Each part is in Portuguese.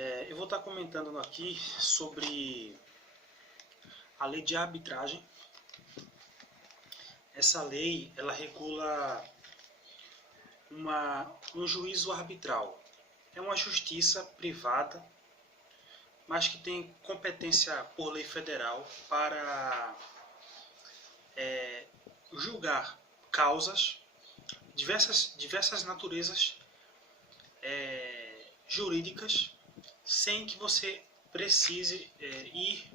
Eu vou estar comentando aqui sobre a lei de arbitragem. Essa lei, ela regula um juízo arbitral. É uma justiça privada, mas que tem competência por lei federal para julgar causas, diversas naturezas jurídicas, sem que você precise ir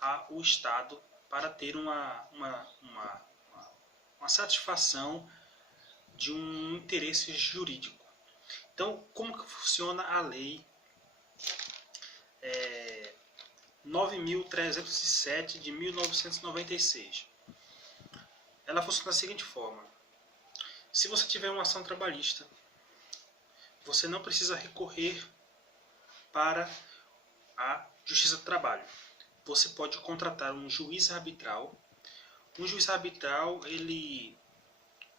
ao Estado para ter uma satisfação de um interesse jurídico. Então, como que funciona a lei 9.307 de 1996? Ela funciona da seguinte forma: se você tiver uma ação trabalhista, você não precisa recorrer para a Justiça do Trabalho. Você pode contratar um juiz arbitral. Um juiz arbitral, ele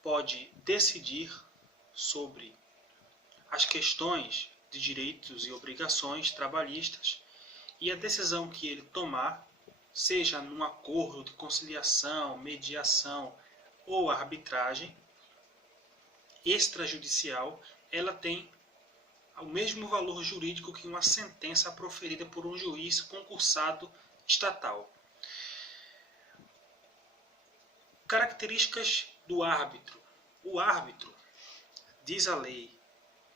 pode decidir sobre as questões de direitos e obrigações trabalhistas, e a decisão que ele tomar, seja num acordo de conciliação, mediação ou arbitragem extrajudicial, ela tem o mesmo valor jurídico que uma sentença proferida por um juiz concursado estatal. Características do árbitro. O árbitro, diz a lei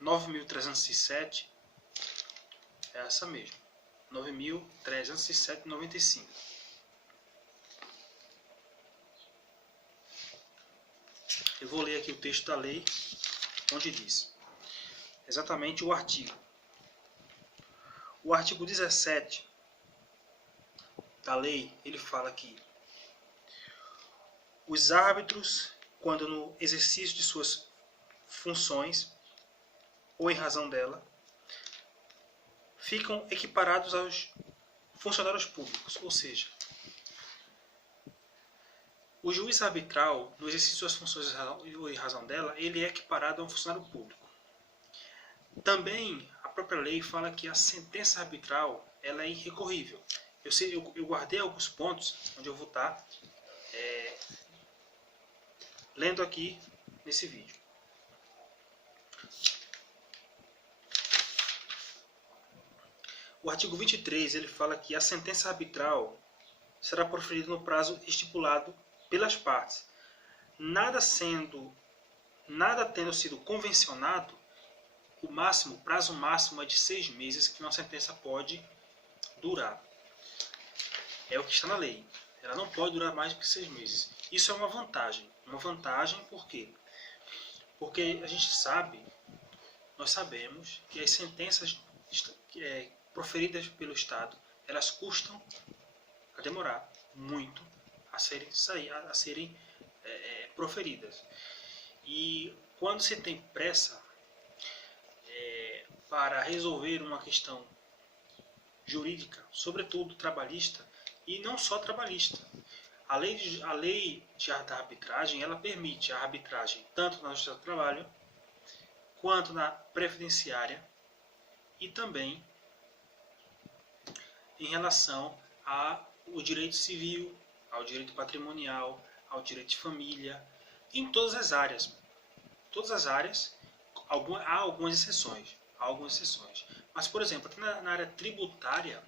9.307, é essa mesmo, 9.307/95. Eu vou ler aqui o texto da lei, onde diz exatamente o artigo. O artigo 17 da lei, ele fala que os árbitros, quando no exercício de suas funções, ou em razão dela, ficam equiparados aos funcionários públicos, ou seja, o juiz arbitral, no exercício de suas funções ou em razão dela, ele é equiparado a um funcionário público. Também a própria lei fala que a sentença arbitral ela é irrecorrível. Eu guardei alguns pontos onde eu vou estar lendo aqui nesse vídeo. O artigo 23 ele fala que a sentença arbitral será proferida no prazo estipulado pelas partes. Nada tendo sido convencionado, o prazo máximo é de 6 meses que uma sentença pode durar. É o que está na lei. Ela não pode durar mais do que 6 meses. Isso é uma vantagem. Uma vantagem por quê? Porque nós sabemos que as sentenças proferidas pelo Estado, elas custam a demorar muito a serem proferidas. E quando se tem pressa para resolver uma questão jurídica, sobretudo trabalhista, e não só trabalhista, a lei da arbitragem, ela permite a arbitragem tanto na Justiça do Trabalho, quanto na Previdenciária, e também em relação ao direito civil, ao direito patrimonial, ao direito de família, em todas as áreas. Todas as áreas, há algumas exceções. Mas, por exemplo, aqui na área tributária,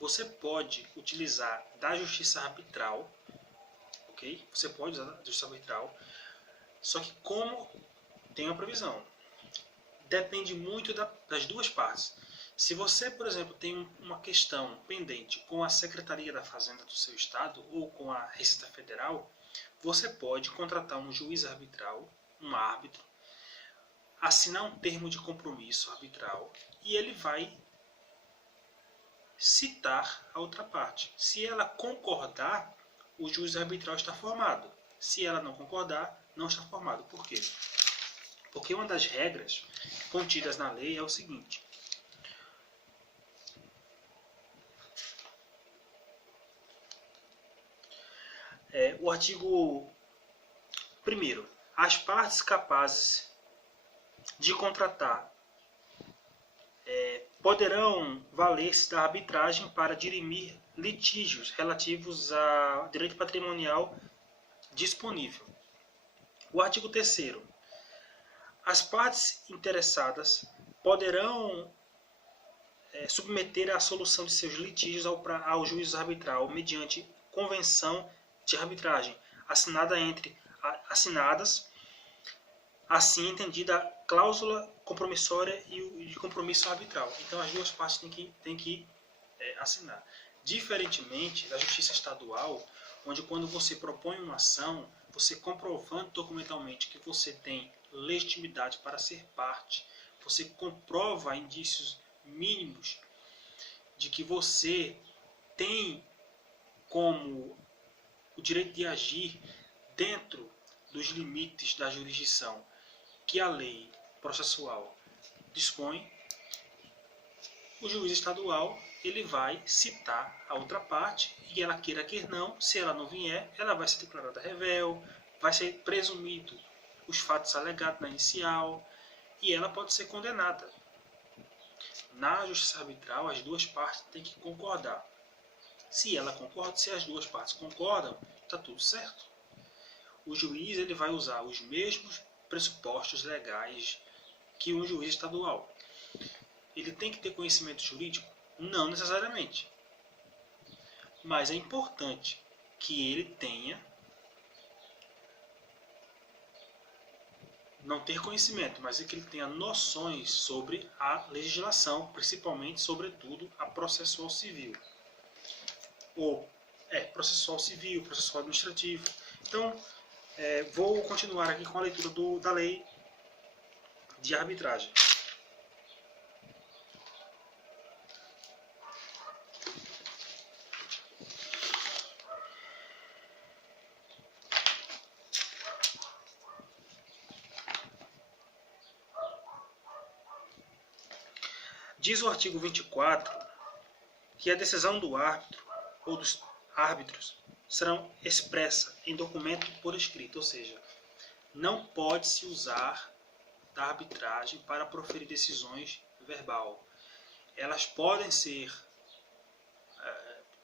você pode utilizar da justiça arbitral, ok? Você pode usar da justiça arbitral, só que como tem uma previsão, depende muito das duas partes. Se você, por exemplo, tem uma questão pendente com a Secretaria da Fazenda do seu estado ou com a Receita Federal, você pode contratar um juiz arbitral, um árbitro, assinar um termo de compromisso arbitral e ele vai citar a outra parte. Se ela concordar, o juiz arbitral está formado. Se ela não concordar, não está formado. Por quê? Porque uma das regras contidas na lei é o seguinte: o artigo 1º, as partes capazes de contratar poderão valer-se da arbitragem para dirimir litígios relativos a direito patrimonial disponível. O artigo 3º. As partes interessadas poderão submeter a solução de seus litígios ao juízo arbitral mediante convenção de arbitragem assinadas, assim entendida a cláusula compromissória e o de compromisso arbitral. Então as duas partes têm que assinar. Diferentemente da justiça estadual, onde quando você propõe uma ação, você comprovando documentalmente que você tem legitimidade para ser parte, você comprova indícios mínimos de que você tem como o direito de agir dentro dos limites da jurisdição que a lei processual dispõe, o juiz estadual ele vai citar a outra parte e ela queira não, se ela não vier, ela vai ser declarada rével, vai ser presumido os fatos alegados na inicial e ela pode ser condenada. Na justiça arbitral, as duas partes têm que concordar. Se as duas partes concordam, está tudo certo. O juiz ele vai usar os mesmos pressupostos legais que um juiz estadual. Ele tem que ter conhecimento jurídico? Não necessariamente. Mas é importante que ele tenha, não ter conhecimento, mas é que ele tenha noções sobre a legislação, principalmente, sobretudo, a processual civil. Processual civil, processual administrativo. Então, vou continuar aqui com a leitura da lei de arbitragem. Diz o artigo 24 que a decisão do árbitro ou dos árbitros serão expressa em documento por escrito, ou seja, não pode-se usar da arbitragem para proferir decisões verbal. Elas podem ser,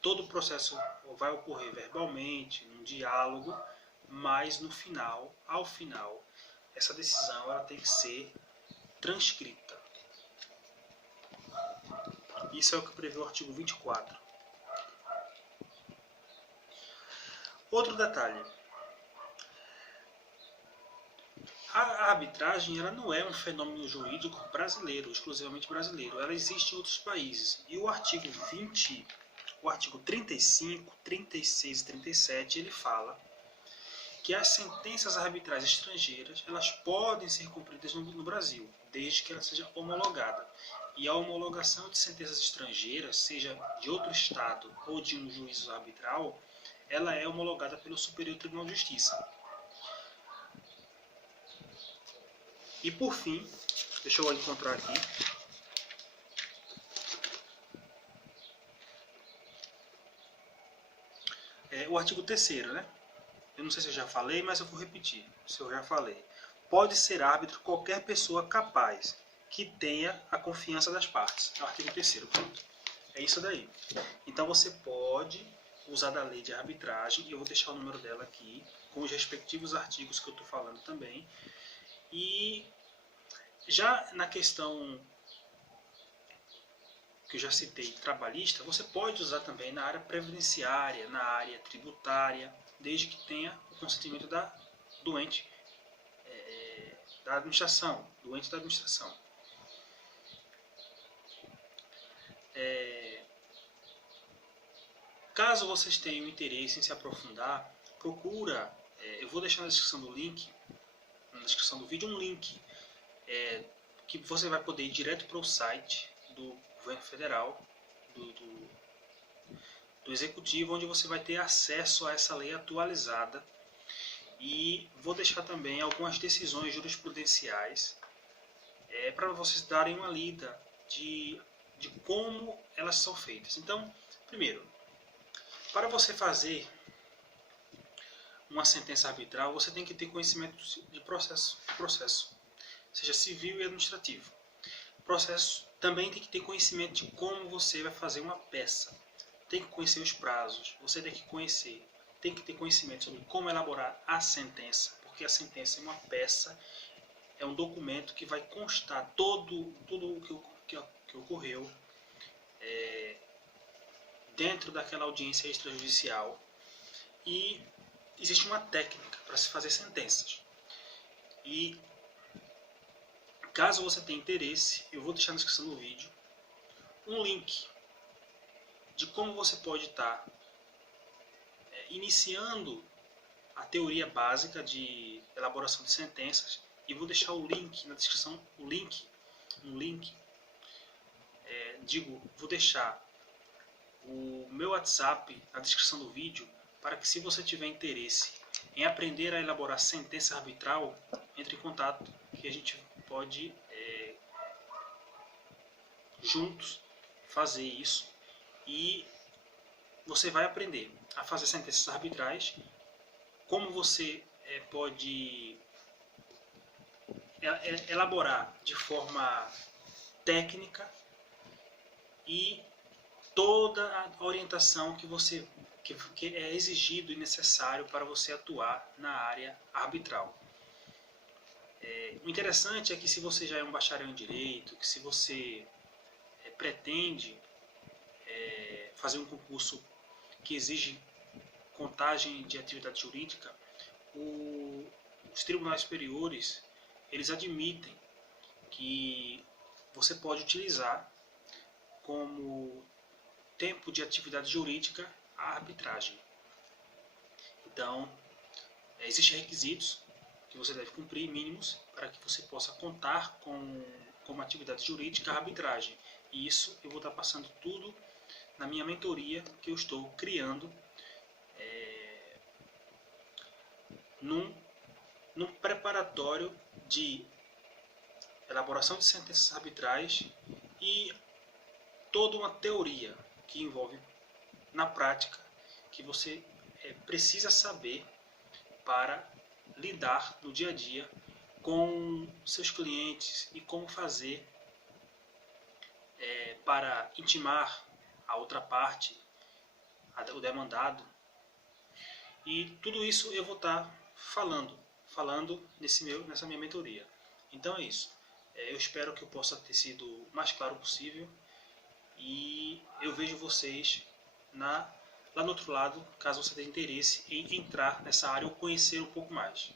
todo o processo vai ocorrer verbalmente, num diálogo, mas ao final, essa decisão ela tem que ser transcrita. Isso é o que prevê o artigo 24. Outro detalhe. A arbitragem ela não é um fenômeno jurídico brasileiro, exclusivamente brasileiro. Ela existe em outros países. E o artigo 35, 36 e 37, ele fala que as sentenças arbitrais estrangeiras elas podem ser cumpridas no Brasil, desde que ela seja homologada. E a homologação de sentenças estrangeiras, seja de outro estado ou de um juízo arbitral, ela é homologada pelo Superior Tribunal de Justiça. E por fim, deixa eu encontrar aqui, o artigo 3º, né? Eu não sei se eu já falei, mas eu vou repetir, se eu já falei. Pode ser árbitro qualquer pessoa capaz, que tenha a confiança das partes. É o artigo 3º, pronto. É isso daí. Então você pode usar da lei de arbitragem, e eu vou deixar o número dela aqui, com os respectivos artigos que eu estou falando também. E já na questão que eu já citei, trabalhista, você pode usar também na área previdenciária, na área tributária, desde que tenha o consentimento da doente, da administração, doente da administração. Caso vocês tenham interesse em se aprofundar, procura, eu vou deixar na descrição do link, na descrição do vídeo, um link que você vai poder ir direto para o site do governo federal, do executivo, onde você vai ter acesso a essa lei atualizada. E vou deixar também algumas decisões jurisprudenciais para vocês darem uma lida de como elas são feitas. Então, primeiro, para você fazer uma sentença arbitral, você tem que ter conhecimento de processo, seja civil e administrativo. Processo Também tem que ter conhecimento de como você vai fazer uma peça. Tem que conhecer os prazos, você tem que ter conhecimento sobre como elaborar a sentença, porque a sentença é uma peça, é um documento que vai constar tudo o que ocorreu dentro daquela audiência extrajudicial, e existe uma técnica para se fazer sentenças. E caso você tenha interesse, eu vou deixar na descrição do vídeo um link de como você pode estar iniciando a teoria básica de elaboração de sentenças, e vou deixar o link na descrição, vou deixar o meu WhatsApp na descrição do vídeo, para que, se você tiver interesse em aprender a elaborar sentença arbitral, entre em contato, que a gente pode juntos fazer isso, e você vai aprender a fazer sentenças arbitrais, como você pode elaborar de forma técnica, e toda a orientação que é exigido e necessário para você atuar na área arbitral. O interessante é que, se você já é um bacharel em Direito, que se você pretende fazer um concurso que exige contagem de atividade jurídica, os tribunais superiores, eles admitem que você pode utilizar como tempo de atividade jurídica a arbitragem. Então, existem requisitos que você deve cumprir, mínimos, para que você possa contar como atividade jurídica a arbitragem. E isso eu vou estar passando tudo na minha mentoria, que eu estou criando num preparatório de elaboração de sentenças arbitrais, e toda uma teoria que envolve, na prática, que você precisa saber para lidar no dia a dia com seus clientes, e como fazer para intimar a outra parte, o demandado. E tudo isso eu vou estar falando nessa minha mentoria. Então é isso. Eu espero que eu possa ter sido o mais claro possível, e eu vejo vocês lá no outro lado, caso você tenha interesse em entrar nessa área ou conhecer um pouco mais.